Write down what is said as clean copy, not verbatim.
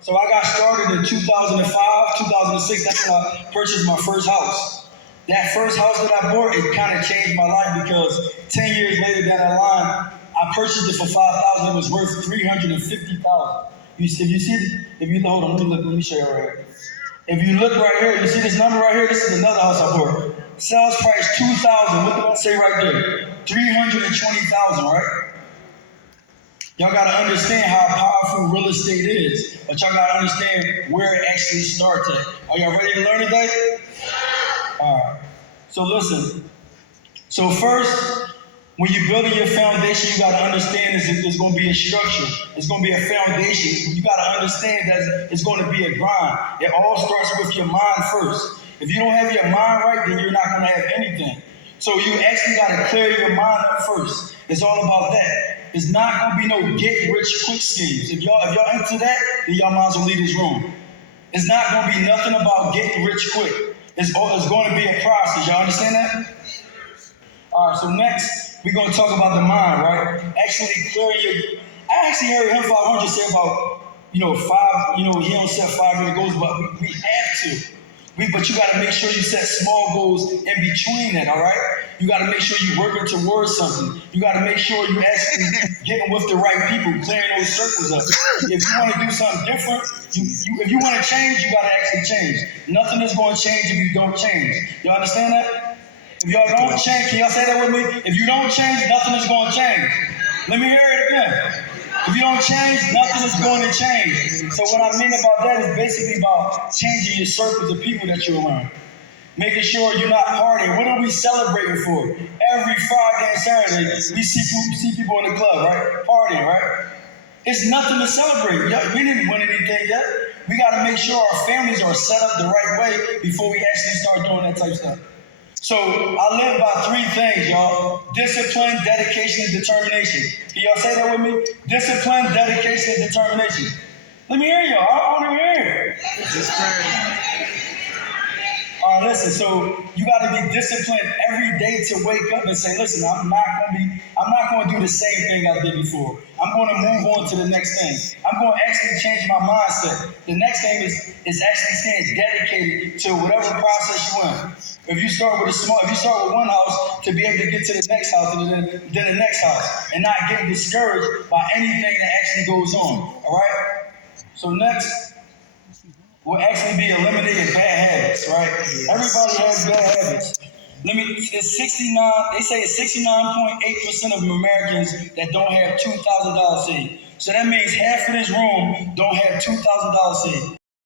So I got started in 2005, 2006. That's when I purchased my first house. That first house that I bought, it kind of changed my life because 10 years later down the line, I purchased it for $5,000. It was worth $350,000. If you hold on, let me show you right here. If you look right here, you see this number right here. This is another house I bought. Sales price 2,000. What did I say right there? 320,000, right? Y'all gotta understand how powerful real estate is, but y'all gotta understand where it actually starts at. Are y'all ready to learn today? All right. So listen. So first, when you're building your foundation, you gotta understand there's gonna be a structure. It's gonna be a foundation. You gotta understand that it's gonna be a grind. It all starts with your mind first. If you don't have your mind right, then you're not gonna have anything. So you actually gotta clear your mind up first. It's all about that. It's not gonna be no get rich quick schemes. If y'all into that, then y'all might as well leave this room. It's not gonna be nothing about getting rich quick. It's going to be a process. Y'all understand that? All right. So next, we're gonna talk about the mind, right? Actually clearing your. I actually heard him 500 say about five. He don't set 5 year goals, but we have to. But you got to make sure you set small goals in between that, all right? You got to make sure you're working towards something. You got to make sure you actually getting with the right people, clearing those circles up. If you want to do something different, if you want to change, you got to actually change. Nothing is going to change if you don't change. Y'all understand that? If y'all don't change, can y'all say that with me? If you don't change, nothing is going to change. Let me hear it again. If you don't change, nothing is going to change. So what I mean about that is basically about changing your circles of people that you're around. Making sure you're not partying. What are we celebrating for? Every Friday and Saturday, we see people in the club, right? Partying, right? It's nothing to celebrate. We didn't win anything yet. We got to make sure our families are set up the right way before we actually start doing that type of stuff. So I live by 3 things, y'all. Discipline, dedication, and determination. Can y'all say that with me? Discipline, dedication, and determination. Let me hear y'all. I want to hear it. All right, listen. So you got to be disciplined every day to wake up and say, "Listen, I'm not going to do the same thing I did before. I'm going to move on to the next thing. I'm going to actually change my mindset. The next thing is actually staying dedicated to whatever process you in. If you start with one house to be able to get to the next house, and then the next house, and not getting discouraged by anything that actually goes on. All right. So next will actually be eliminating bad habits. Right. Yes. Everybody has bad habits. It's 69. They say it's 69.8% of Americans that don't have $2,000 saved. So that means half of this room don't have $2,000 saved.